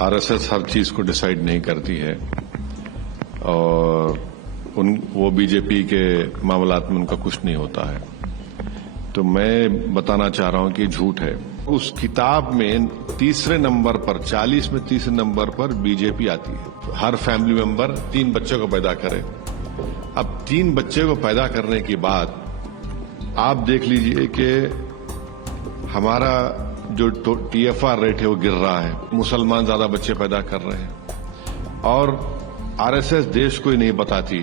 RSS हर चीज को decide नहीं करती है और वो बीजेपी के मामलात में उनका कुछ नहीं होता है। तो मैं बताना चाह रहा हूं कि झूठ है। उस किताब में तीसरे नंबर पर 40 में तीसरे नंबर पर बीजेपी आती है। हर फैमिली मेंबर 3 बच्चों को पैदा करे। अब 3 बच्चे को पैदा करने के बाद आप देख लीजिए कि हमारा जो TFR रेट है वो गिर रहा है। मुसलमान ज्यादा बच्चे पैदा कर रहे हैं और आरएसएस देश को ही नहीं बताती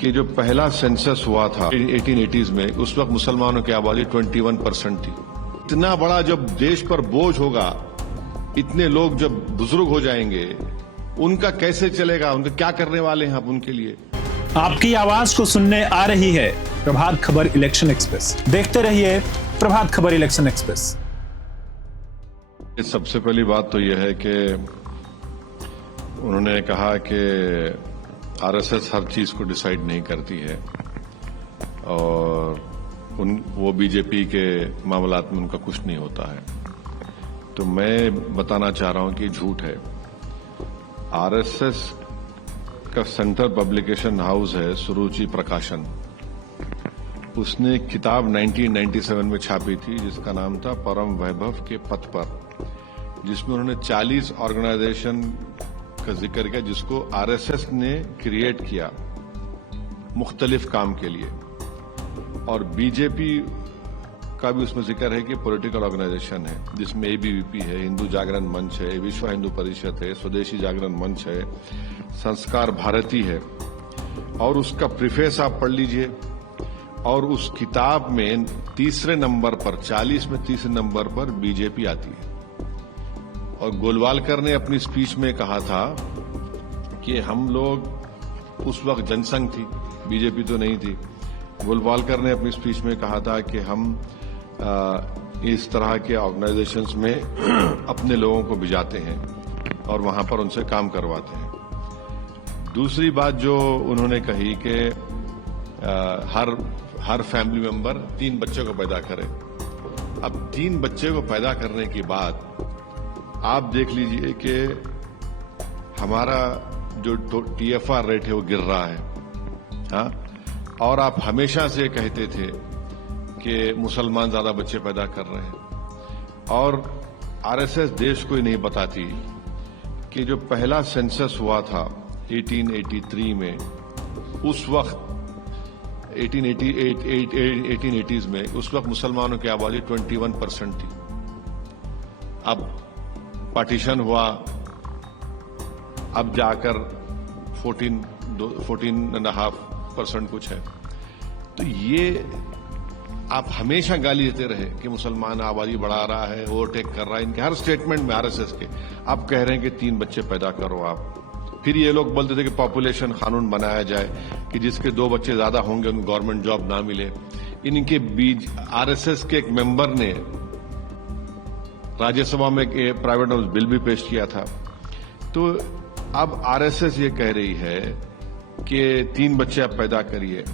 कि जो पहला सेंसस हुआ था 1880s में, उस वक्त मुसलमानों की आबादी 21% थी। इतना बड़ा जब देश पर बोझ होगा, इतने लोग जब बुजुर्ग हो जाएंगे, उनका कैसे चलेगा? उनका क्या करने वाले हैं आप उनके लिए? आपकी आवाज को सुनने आ रही है प्रभात खबर इलेक्शन एक्सप्रेस। देखते रहिए प्रभात खबर इलेक्शन एक्सप्रेस। सबसे पहली बात तो यह है कि उन्होंने कहा कि आरएसएस हर चीज को डिसाइड नहीं करती है और वो बीजेपी के मामलात में उनका कुछ नहीं होता है। तो मैं बताना चाह रहा हूं कि झूठ है। आरएसएस का सेंट्रल पब्लिकेशन हाउस है सुरुचि प्रकाशन। उसने एक किताब 1997 में छापी थी जिसका नाम था परम वैभव के पथ पर, जिसमें उन्होंने 40 ऑर्गेनाइजेशन का जिक्र किया जिसको आरएसएस ने क्रिएट किया मुख्तलिफ काम के लिए। और बीजेपी का भी उसमें जिक्र है कि पॉलिटिकल ऑर्गेनाइजेशन है जिसमें एबीवीपी है, हिंदू जागरण मंच है, विश्व हिंदू परिषद है, स्वदेशी जागरण मंच है, संस्कार भारती है। और उसका प्रीफेस आप पढ़ लीजिए और उस किताब में तीसरे नंबर पर 40 में तीसरे नंबर पर बीजेपी आती है। और गोलवालकर ने अपनी स्पीच में कहा था कि हम लोग, उस वक्त जनसंघ थी, बीजेपी तो नहीं थी, गोलवालकर ने अपनी स्पीच में कहा था कि हम इस तरह के ऑर्गेनाइजेशंस में अपने लोगों को भिजाते हैं और वहां पर उनसे काम करवाते हैं। दूसरी बात जो उन्होंने कही कि हर फैमिली मेंबर 3 बच्चों को पैदा करे। अब 3 बच्चे को पैदा करने के बाद आप देख लीजिए कि हमारा जो TFR रेट है वो गिर रहा है। हाँ? और आप हमेशा से कहते थे कि मुसलमान ज्यादा बच्चे पैदा कर रहे हैं और आरएसएस देश को ही नहीं बताती कि जो पहला सेंसस हुआ था 1883 में, उस वक्त 1880s में, उस वक्त मुसलमानों की आबादी 21% थी। अब पार्टीशन हुआ, अब जाकर 14.5% कुछ है। तो ये आप हमेशा गाली देते रहे कि मुसलमान आबादी बढ़ा रहा है, ओवरटेक कर रहा है। इनके हर स्टेटमेंट में आरएसएस के आप कह रहे हैं कि 3 बच्चे पैदा करो आप। फिर ये लोग बोलते थे कि पॉपुलेशन कानून बनाया जाए कि जिसके 2 बच्चे ज्यादा होंगे उनको गवर्नमेंट जॉब ना मिले। इनके बीच आरएसएस के एक मेंबर ने राज्यसभा में एक प्राइवेट हाउस बिल भी पेश किया था। तो अब आरएसएस ये कह रही है कि 3 बच्चे आप पैदा करिए।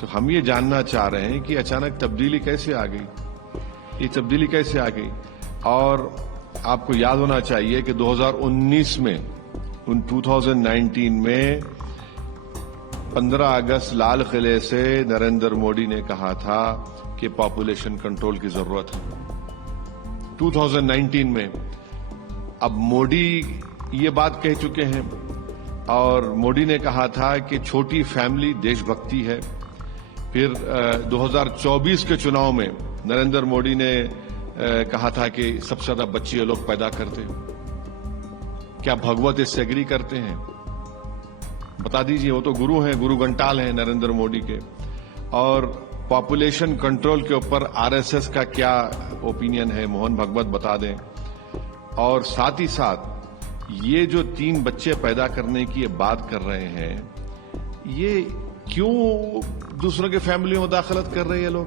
तो हम ये जानना चाह रहे हैं कि अचानक तब्दीली कैसे आ गई, ये तब्दीली कैसे आ गई? और आपको याद होना चाहिए कि 2019 में 2019 में 15 अगस्त लाल किले से नरेंद्र मोदी ने कहा था कि पॉपुलेशन कंट्रोल की जरूरत है 2019 में। अब मोदी ये बात कह चुके हैं और मोदी ने कहा था कि छोटी फैमिली देशभक्ति है। फिर 2024 के चुनाव में नरेंद्र मोदी ने कहा था कि सबसे ज्यादा बच्चे ये लोग पैदा करते हैं। क्या भगवत इससे एग्री करते हैं? बता दीजिए। वो तो गुरु हैं, गुरु घंटाल हैं नरेंद्र मोदी के। और पॉपुलेशन कंट्रोल के ऊपर आरएसएस का क्या ओपिनियन है, मोहन भागवत बता दें। और साथ ही साथ ये जो 3 बच्चे पैदा करने की ये बात कर रहे हैं, ये क्यों दूसरों के फैमिली में मुदाखलत कर रहे हैं लोग?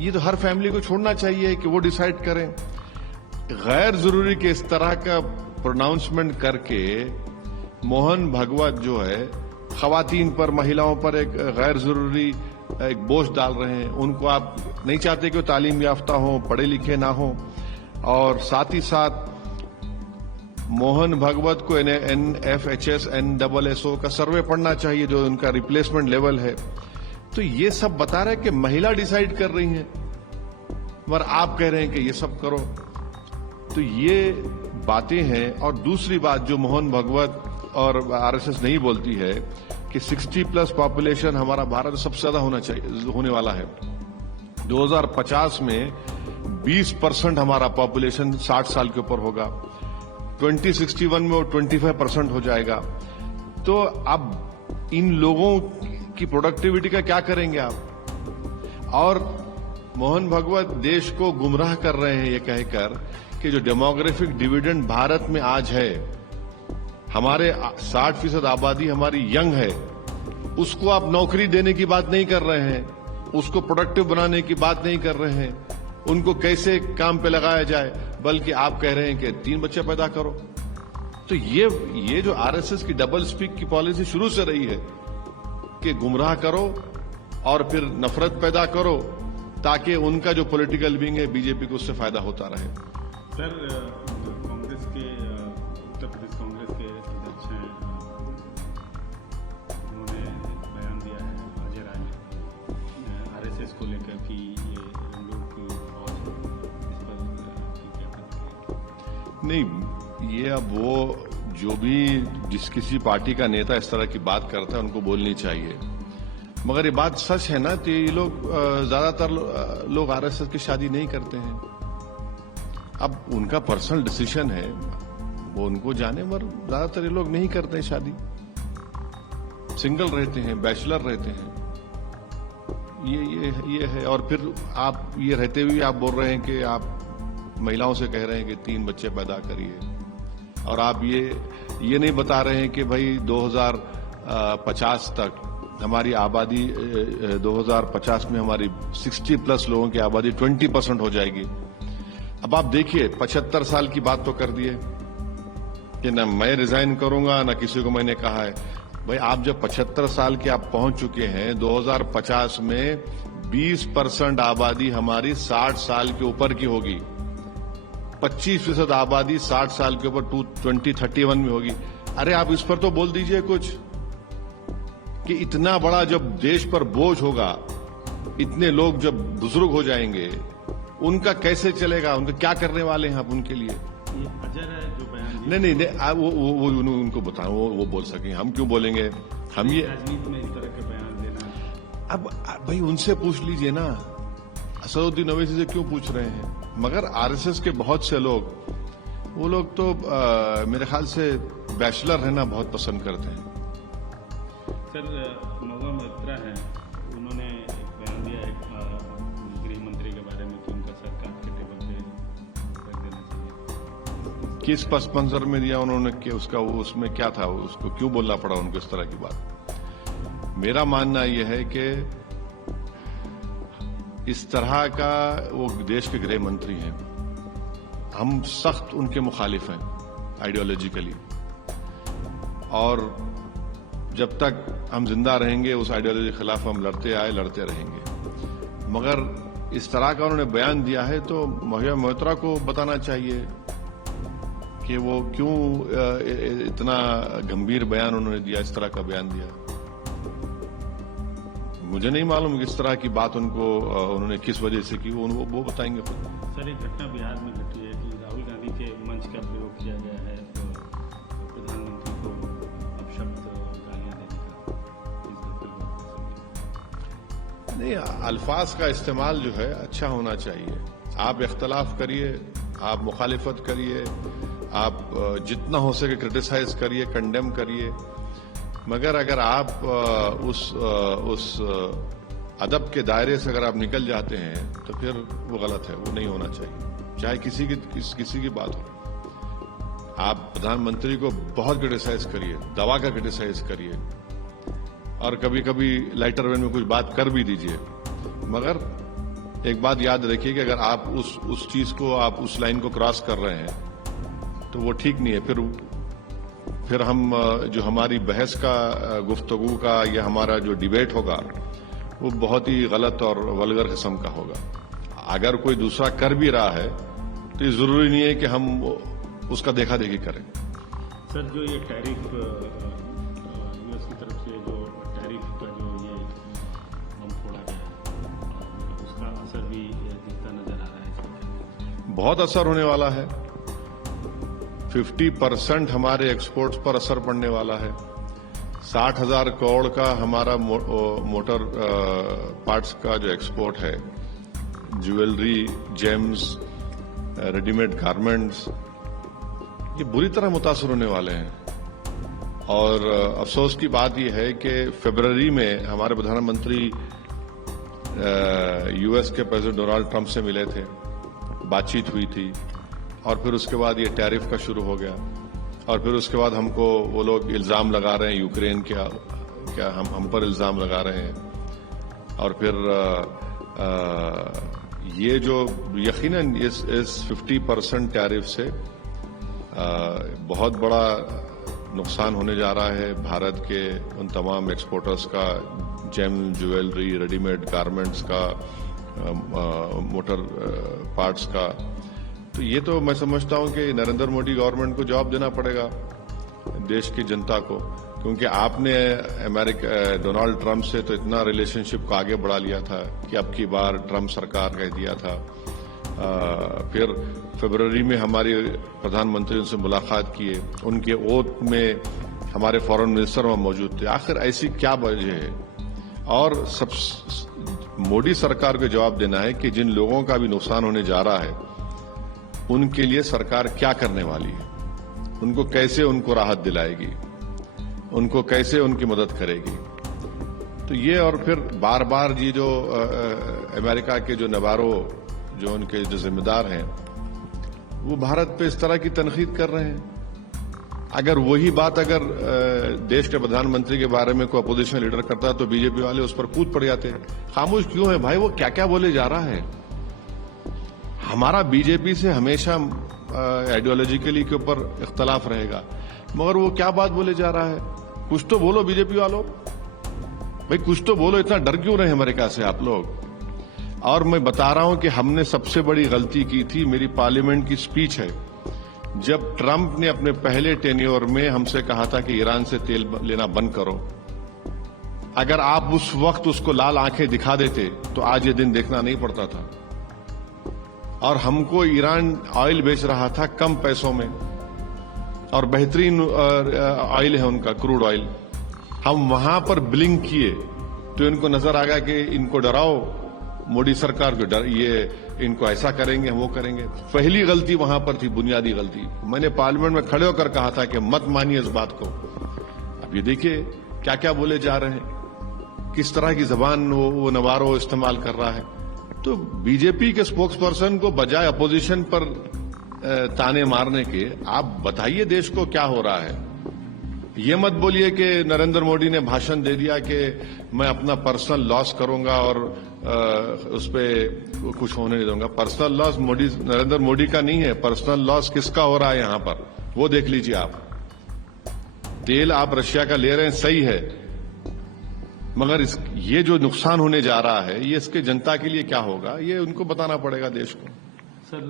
ये तो हर फैमिली को छोड़ना चाहिए कि वो डिसाइड करें। गैर जरूरी के इस तरह का प्रोनाउंसमेंट करके मोहन भागवत जो है खवातीन पर, महिलाओं पर एक गैर जरूरी एक बोझ डाल रहे हैं। उनको आप नहीं चाहते कि वो तालीम याफ्ता हो, पढ़े लिखे ना हो। और साथ ही साथ मोहन भागवत को NFHS NSSO का सर्वे पढ़ना चाहिए, जो उनका रिप्लेसमेंट लेवल है। तो ये सब बता रहे हैं कि महिला डिसाइड कर रही हैं, मगर आप कह रहे हैं कि ये सब करो। तो ये बातें हैं। और दूसरी बात जो मोहन भागवत और RSS नहीं बोलती है कि 60+ पॉपुलेशन हमारा भारत सबसे ज्यादा होने वाला है। 2050 में 20% हमारा पॉपुलेशन 60 साल के ऊपर होगा। 2061 में वो 25% हो जाएगा। तो अब इन लोगों की प्रोडक्टिविटी का क्या करेंगे आप? और मोहन भागवत देश को गुमराह कर रहे हैं ये कहकर कि जो डेमोग्राफिक डिविडेंड भारत में आज है, हमारे 60% आबादी हमारी यंग है, उसको आप नौकरी देने की बात नहीं कर रहे हैं, उसको प्रोडक्टिव बनाने की बात नहीं कर रहे हैं, उनको कैसे काम पे लगाया जाए, बल्कि आप कह रहे हैं कि 3 बच्चे पैदा करो। तो ये जो RSS की डबल स्पीक की पॉलिसी शुरू से रही है कि गुमराह करो और फिर नफरत पैदा करो, ताकि उनका जो पॉलिटिकल विंग है बीजेपी को उससे फायदा होता रहे। सर, कांग्रेस के उत्तर प्रदेश कांग्रेस के अध्यक्ष हैं, उन्होंने बयान दिया है अजय राय ने RSS को लेकर कि ये लोग की और इस पर क्या प्रतिक्रिया? नहीं, ये अब वो जो भी किसी पार्टी का नेता इस तरह की बात करता है उनको बोलनी चाहिए, मगर ये बात सच है ना कि ये लोग ज्यादातर लोग RSS की शादी नहीं करते हैं। अब उनका पर्सनल डिसीजन है, वो उनको जाने, मगर ज्यादातर ये लोग नहीं करते हैं शादी, सिंगल रहते हैं, बैचलर रहते हैं। ये है। और फिर आप ये रहते हुए आप बोल रहे हैं कि आप महिलाओं से कह रहे हैं कि 3 बच्चे पैदा करिए, और आप ये नहीं बता रहे हैं कि भाई 2050 तक हमारी आबादी 2050 में हमारी 60+ लोगों की आबादी 20% हो जाएगी। अब आप देखिए 75 साल की बात तो कर दिए कि न मैं रिजाइन करूंगा न किसी को मैंने कहा है। भाई आप जब 75 साल के आप पहुंच चुके हैं, 2050 में 20% आबादी हमारी 60 साल के ऊपर की होगी, 25% आबादी 60 साल के ऊपर 2031 में होगी। अरे आप इस पर तो बोल दीजिए कुछ कि इतना बड़ा जब देश पर बोझ होगा, इतने लोग जब बुजुर्ग हो जाएंगे, उनका कैसे चलेगा? उनका क्या करने वाले हैं आप उनके लिए? अजय राय जो बयान नहीं, वो उनको बताओ, वो बोल सकें, हम क्यों बोलेंगे? हम ये राजनीति में इस तरह के बयान देना, अब भाई उनसे पूछ लीजिए ना, असदुद्दीन ओवैसी से क्यों पूछ रहे हैं? मगर RSS के बहुत से लोग, वो लोग तो मेरे ख्याल से बैचलर रहना बहुत पसंद करते हैं। सर, महुआ मोइत्रा हैं, उन्होंने एक बयान दिया है गृह मंत्री के बारे में कि उनका सर काट के टेबल पे रख देना चाहिए। किस पस मंजर में दिया उन्होंने कि उसका उसमें क्या था, उसको क्यों बोलना पड़ा उनको इस तरह की बात? मेरा मानना यह है कि इस तरह का वो देश के गृह मंत्री हैं, हम सख्त उनके मुखालिफ हैं आइडियोलॉजिकली, और जब तक हम जिंदा रहेंगे उस आइडियोलॉजी के खिलाफ हम लड़ते आए, लड़ते रहेंगे। मगर इस तरह का उन्होंने बयान दिया है तो महुआ मोइत्रा को बताना चाहिए कि वो क्यों इतना गंभीर बयान उन्होंने दिया, इस तरह का बयान दिया। मुझे नहीं मालूम किस तरह की बात उन्होंने किस वजह से की, वो बताएंगे खुद। सर, एक घटना बिहार में घटी है कि राहुल गांधी के मंच का प्रयोग किया गया है तो प्रधानमंत्री को अपशब्द गालियां देने का। नहीं, अल्फाज का इस्तेमाल जो है अच्छा होना चाहिए। आप इख्तलाफ करिए, आप मुखालिफत करिए, आप जितना हो सके क्रिटिसाइज करिए, कंडेम करिए, मगर अगर आप उस अदब के दायरे से अगर आप निकल जाते हैं तो फिर वो गलत है, वो नहीं होना चाहिए, चाहे किसी की बात हो। आप प्रधानमंत्री को बहुत क्रिटिसाइज करिए, दवा का क्रिटिसाइज करिए, और कभी कभी लाइटर वेन में कुछ बात कर भी दीजिए, मगर एक बात याद रखिए कि अगर आप उस चीज को, आप उस लाइन को क्रॉस कर रहे हैं तो वो ठीक नहीं है। फिर हम जो हमारी बहस का, गुफ्तगू का, या हमारा जो डिबेट होगा वो बहुत ही गलत और वल्गर किस्म का होगा। अगर कोई दूसरा कर भी रहा है तो ये जरूरी नहीं है कि हम उसका देखा देखी करें। सर जो ये टैरिफ यूएस की तरफ से जो टैरिफ का जो ये बम फोड़ा गया और उसका असर भी दिखता नजर आ रहा है इसमें। बहुत असर होने वाला है। 50% हमारे एक्सपोर्ट्स पर असर पड़ने वाला है। 60,000 करोड़ का हमारा मोटर पार्ट्स का जो एक्सपोर्ट है, ज्वेलरी, जेम्स, रेडीमेड गारमेंट्स, ये बुरी तरह मुतासर होने वाले हैं। और अफसोस की बात यह है कि फरवरी में हमारे प्रधानमंत्री यूएस के प्रेसिडेंट डोनाल्ड ट्रंप से मिले थे, बातचीत हुई थी, और फिर उसके बाद ये टैरिफ का शुरू हो गया। और फिर उसके बाद हमको वो लोग इल्जाम लगा रहे हैं, यूक्रेन क्या हम पर इल्जाम लगा रहे हैं। और फिर ये जो यकीनन इस 50% टैरिफ से बहुत बड़ा नुकसान होने जा रहा है भारत के उन तमाम एक्सपोर्टर्स का, जेम, ज्वेलरी, रेडीमेड गारमेंट्स का, मोटर पार्ट्स का। तो ये तो मैं समझता हूं कि नरेंद्र मोदी गवर्नमेंट को जवाब देना पड़ेगा देश की जनता को, क्योंकि आपने डोनाल्ड ट्रंप से तो इतना रिलेशनशिप को आगे बढ़ा लिया था कि अब की बार ट्रंप सरकार कह दिया था। फिर फरवरी में हमारी प्रधानमंत्री उनसे मुलाकात किए, उनके ओथ में हमारे फॉरेन मिनिस्टर वहां मौजूद थे। आखिर ऐसी क्या वजह है? और सब मोदी सरकार को जवाब देना है कि जिन लोगों का भी नुकसान होने जा रहा है उनके लिए सरकार क्या करने वाली है, उनको कैसे उनको राहत दिलाएगी, उनको कैसे उनकी मदद करेगी। तो ये और फिर बार बार ये जो अमेरिका के जो नवारो जो उनके जो जिम्मेदार हैं वो भारत पे इस तरह की तनकीद कर रहे हैं। अगर वही बात अगर देश के प्रधानमंत्री के बारे में कोई अपोजिशन लीडर करता तो बीजेपी वाले उस पर कूद पड़ जाते। खामोश क्यों है भाई? वो क्या क्या बोले जा रहा है। हमारा बीजेपी से हमेशा आइडियोलॉजिकली के ऊपर इख्तलाफ रहेगा, मगर वो क्या बात बोले जा रहा है? कुछ तो बोलो बीजेपी वालों, भाई कुछ तो बोलो। इतना डर क्यों रहे अमेरिका से आप लोग? और मैं बता रहा हूं कि हमने सबसे बड़ी गलती की थी। मेरी पार्लियामेंट की स्पीच है, जब ट्रंप ने अपने पहले टेन्योर में हमसे कहा था कि ईरान से तेल लेना बंद करो। अगर आप उस वक्त उसको लाल आंखें दिखा देते तो आज ये दिन देखना नहीं पड़ता था। और हमको ईरान ऑयल बेच रहा था कम पैसों में, और बेहतरीन ऑयल है उनका, क्रूड ऑयल। हम वहां पर ब्लिंक किए तो इनको नजर आ गया कि इनको डराओ, मोदी सरकार को डर, ये इनको ऐसा करेंगे, वो करेंगे। पहली गलती वहां पर थी, बुनियादी गलती। मैंने पार्लियामेंट में खड़े होकर कहा था कि मत मानिए इस बात को। अब ये देखिए क्या क्या बोले जा रहे हैं, किस तरह की जबान वो नवारो इस्तेमाल कर रहा है। तो बीजेपी के स्पोक्स पर्सन को बजाय अपोजिशन पर ताने मारने के आप बताइए देश को क्या हो रहा है। ये मत बोलिए कि नरेंद्र मोदी ने भाषण दे दिया कि मैं अपना पर्सनल लॉस करूंगा और उस पर कुछ होने नहीं दूंगा। पर्सनल लॉस नरेंद्र मोदी का नहीं है, पर्सनल लॉस किसका हो रहा है यहां पर, वो देख लीजिए आप। तेल आप रशिया का ले रहे हैं, सही है, मगर ये जो नुकसान होने जा रहा है ये इसके जनता के लिए क्या होगा, ये उनको बताना पड़ेगा देश को। Sir,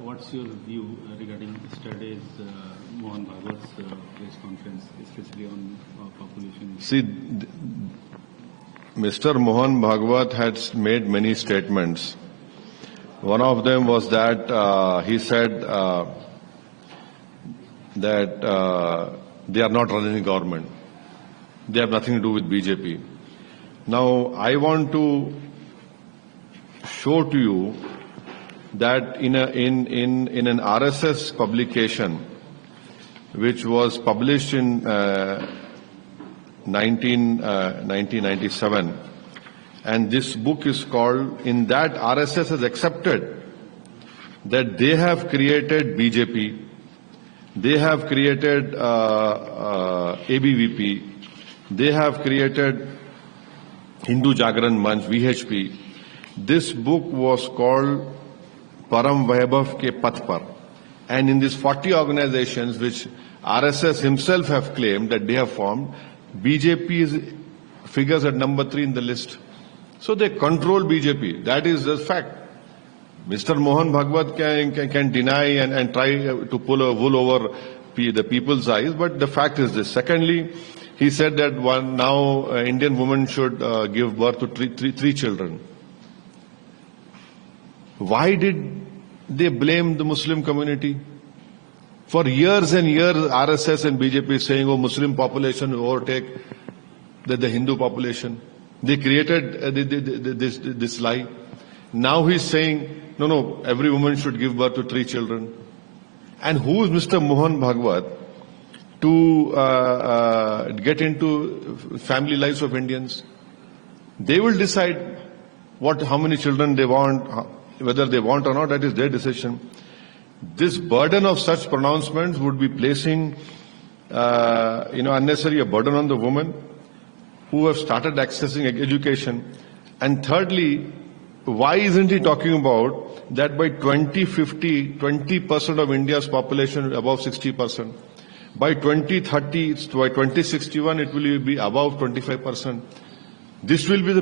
what's your view regarding yesterday's Mohan Bhagwat's press conference, especially on population? See, Mr. Mohan Bhagwat had made many statements. One of them was that he said that they are not running the government. They have nothing to do with BJP. Now, I want to show to you that in an RSS publication which was published in 1997, and this book is called, in that RSS has accepted that they have created BJP, they have created ABVP, they have created Hindu Jagran Manch, VHP. This book was called Param Vaibhav Ke Path Par. And in these 40 organizations which RSS himself have claimed that they have formed, BJP figures at number 3 in the list. So they control BJP. That is the fact. Mr. Mohan Bhagwat can deny and try to pull a wool over the people's eyes, but the fact is this. Secondly, he said that now Indian women should give birth to three children. Why did they blame the Muslim community? For years and years, RSS and BJP is saying, oh, Muslim population will overtake the Hindu population. They created this lie. Now he's saying, no, every woman should give birth to 3 children. And who is Mr. Mohan Bhagwat to get into family lives of Indians? They will decide how many children they want, whether they want or not, that is their decision. This burden of such pronouncements would be placing, unnecessary a burden on the women who have started accessing education. And thirdly, why isn't he talking about that by 2050, 20% of India's population is above 60%. By 2030, by 2061, it will be above 25%. This will be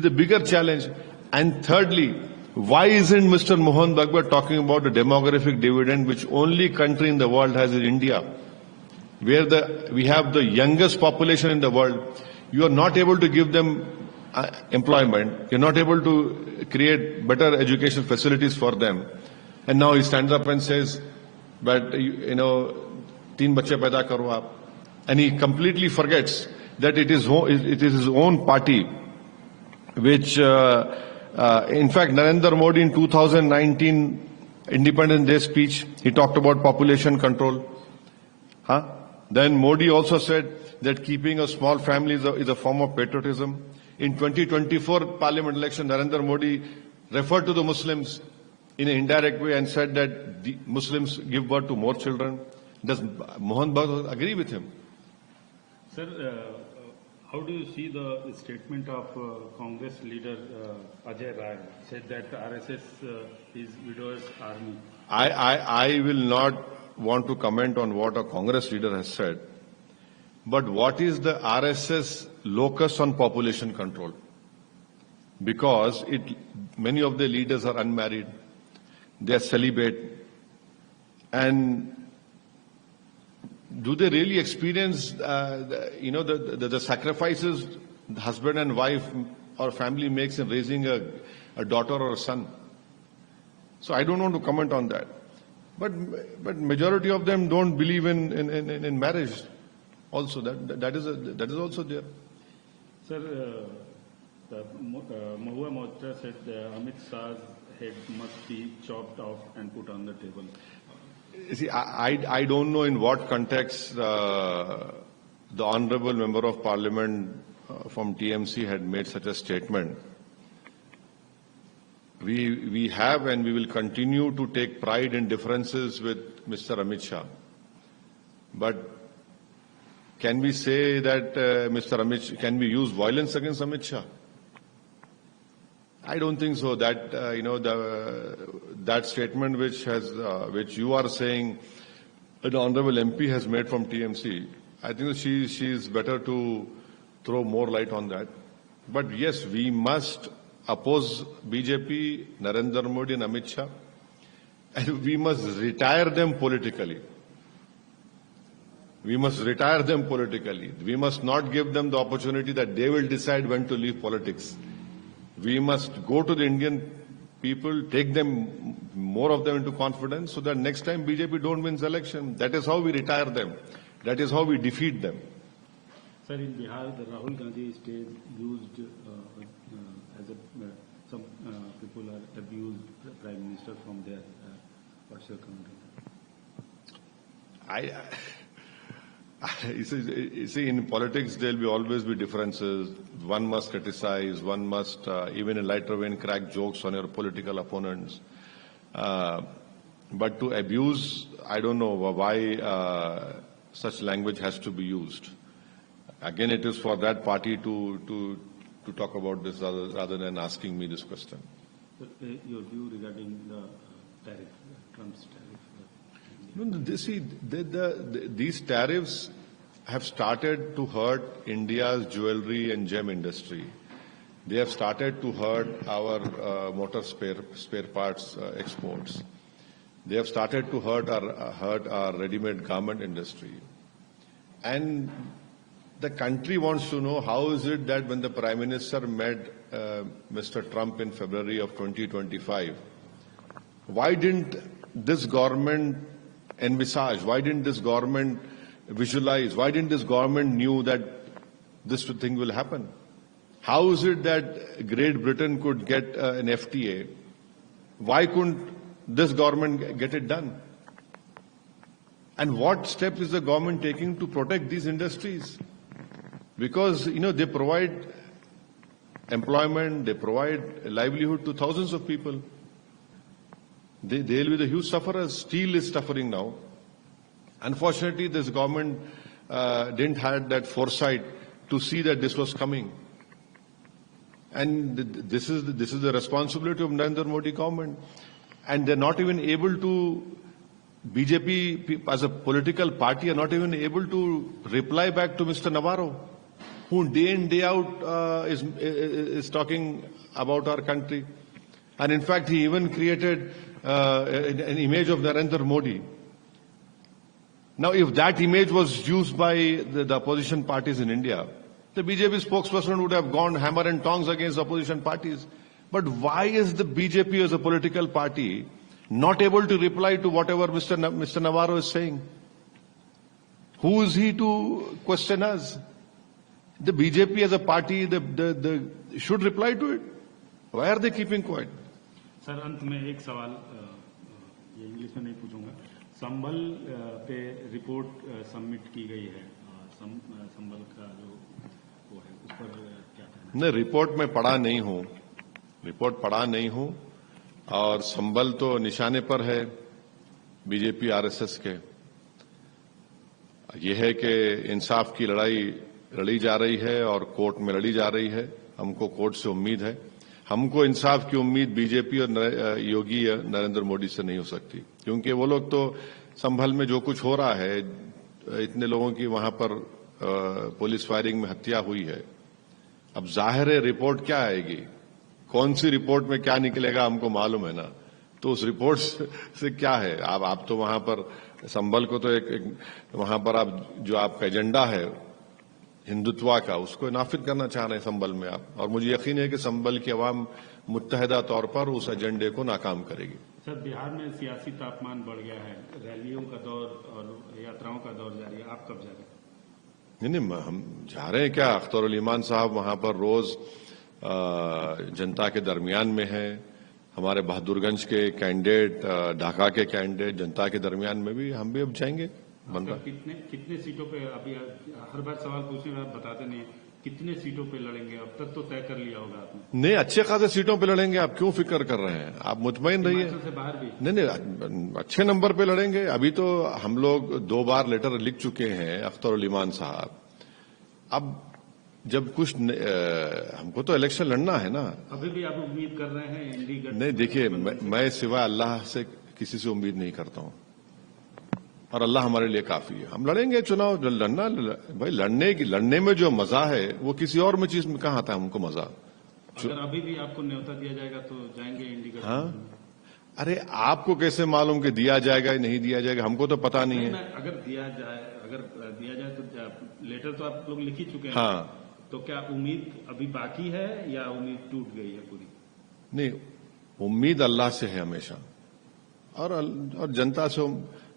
the bigger challenge. And thirdly, why isn't Mr. Mohan Bhagwat talking about the demographic dividend which only country in the world has in India, where we have the youngest population in the world? You are not able to give them employment. You're not able to create better education facilities for them. And now he stands up and says, but, 3 bachche paida karo aap. And he completely forgets that it is his own party which, in fact, Narendra Modi in 2019 Independence Day speech, he talked about population control. Then Modi also said that keeping a small family is a form of patriotism. In 2024 parliament election, Narendra Modi referred to the Muslims in an indirect way and said that the Muslims give birth to more children. Does Mohan Bhagwat agree with him? Sir, how do you see the statement of Congress leader Ajay Rai said that RSS is widow's army? I will not want to comment on what a Congress leader has said. But what is the RSS locus on population control? Because many of the leaders are unmarried, they are celibate, and do they really experience, the sacrifices the husband and wife or family makes in raising a daughter or a son? So I don't want to comment on that. But majority of them don't believe in marriage. Also, that is also there. Sir, Mahua Moitra said Amit Shah's head must be chopped off and put on the table. You see, I don't know in what context the Honorable Member of Parliament from TMC had made such a statement. We have and we will continue to take pride in differences with Mr. Amit Shah. But can we say that can we use violence against Amit Shah? I don't think so. That that statement which you are saying, the Honorable MP has made from TMC, I think she is better to throw more light on that. But yes, we must oppose BJP, Narendra Modi and Amit Shah, and we must retire them politically. We must retire them politically. We must not give them the opportunity that they will decide when to leave politics. We must go to the Indian people, take them, more of them into confidence, so that next time BJP don't win election. That is how we retire them. That is how we defeat them. Sir, in Bihar, the Rahul Gandhi stage used as some people are abused the Prime Minister from there. What's your comment on that? You see, in politics there will always be differences. One must criticize, one must, even in lighter vein, crack jokes on your political opponents. But to abuse, I don't know why such language has to be used. Again, it is for that party to talk about this rather than asking me this question. So, your view regarding the tariff, Trump's tariff? No, these tariffs have started to hurt India's jewelry and gem industry. They have started to hurt our motor spare parts exports. They have started to hurt our ready-made garment industry. And the country wants to know how is it that when the Prime Minister met Mr. Trump in February of 2025, why didn't this government envisage, why didn't this government visualize, why didn't this government knew that this thing will happen? How is it that Great Britain could get an FTA? Why couldn't this government get it done? And what steps is the government taking to protect these industries? Because, they provide employment, they provide livelihood to thousands of people. They'll be the huge sufferers. Steel is suffering now. Unfortunately, this government didn't have that foresight to see that this was coming. And this is the responsibility of Narendra Modi government. And they're not even able to, BJP as a political party are not even able to reply back to Mr. Navarro, who day in, day out is talking about our country. And in fact, he even created an image of Narendra Modi. Now, if that image was used by the opposition parties in India, the BJP spokesperson would have gone hammer and tongs against opposition parties. But why is the BJP as a political party not able to reply to whatever Mr. Navarro is saying? Who is he to question us? The BJP as a party should reply to it. Why are they keeping quiet? Sir अंत में एक सवाल ये English में नहीं पूछूंगा. संबल पे report submit की गई है. संबल का जो वो है उस पर क्या कहना है? नहीं, रिपोर्ट में पढ़ा नहीं हूं और संबल तो निशाने पर है बीजेपी आरएसएस के. यह है कि इंसाफ की लड़ाई लड़ी जा रही है और कोर्ट में लड़ी जा रही है. हमको कोर्ट से उम्मीद है. हमको इंसाफ की उम्मीद बीजेपी और योगी नरेंद्र मोदी से नहीं हो सकती, क्योंकि वो लोग तो संभल में जो कुछ हो रहा है, इतने लोगों की वहां पर पुलिस फायरिंग में हत्या हुई है. अब जाहिर है रिपोर्ट क्या आएगी, कौन सी रिपोर्ट में क्या निकलेगा हमको मालूम है ना. तो उस रिपोर्ट से क्या है, आप तो वहां पर संभल को तो एक वहां पर आप जो आपका एजेंडा है हिंदुत्व का, उसको नाफिज करना चाह रहे हैं संभल में आप. और मुझे यकीन है कि संभल की आवाम मुत्तहिदा तौर पर उस एजेंडे को नाकाम करेगी. सर, बिहार में सियासी तापमान बढ़ गया है, रैलियों का दौर और यात्राओं का दौर जारी है. आप कब जा रहे हैं? नहीं, हम जा रहे हैं क्या. अख्तर ईमान साहब वहां पर रोज जनता के दरमियान में है. हमारे बहादुरगंज के कैंडिडेट, ढाका के कैंडिडेट जनता के दरमियान में भी, हम भी अब जाएंगे. कितने सीटों पे, अभी हर बार सवाल पूछने में आप बताते नहीं, कितने सीटों पे लड़ेंगे? अब तक तो तय कर लिया होगा आपने. नहीं, अच्छे खासे सीटों पे लड़ेंगे. आप क्यों फिक्र कर रहे हैं, आप मुतमईन रहिए. से बाहर भी नहीं, अच्छे नंबर पे लड़ेंगे. अभी तो हम लोग 2 बार लेटर लिख चुके हैं अख्तर ईमान साहब. अब जब कुछ हमको तो इलेक्शन लड़ना है ना. अभी भी आप उम्मीद कर रहे हैं इंडी? नहीं, देखिए, मैं सिवाय अल्लाह से किसी से उम्मीद नहीं करता हूं और अल्लाह हमारे लिए काफी है. हम लड़ेंगे चुनाव. लड़ना भाई, लड़ने में जो मजा है वो किसी और में चीज में कहां आता है हमको मजा. अगर अभी भी आपको न्योता दिया जाएगा तो जाएंगे इंडी? हाँ, अरे आपको कैसे मालूम कि दिया जाएगा या नहीं दिया जाएगा, हमको तो पता नहीं है. अगर दिया जाए तो लेटर तो आप लोग लिख ही चुके हैं. हाँ, तो क्या उम्मीद अभी बाकी है या उम्मीद टूट गई है पूरी? नहीं, उम्मीद अल्लाह से है हमेशा और जनता से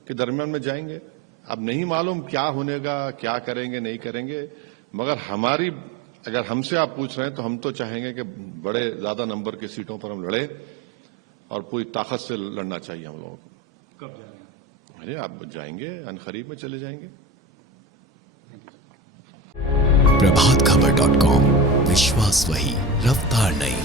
के दरमियान में जाएंगे. अब नहीं मालूम क्या होने का, क्या करेंगे नहीं करेंगे, मगर अगर हमसे आप पूछ रहे हैं तो हम तो चाहेंगे कि बड़े ज्यादा नंबर की सीटों पर हम लड़े और पूरी ताकत से लड़ना चाहिए हम लोगों को. कब जाएंगे? अरे आप जाएंगे, अनखरीब में चले जाएंगे. प्रभातखबर.com, विश्वास वही, रफ्तार नहीं.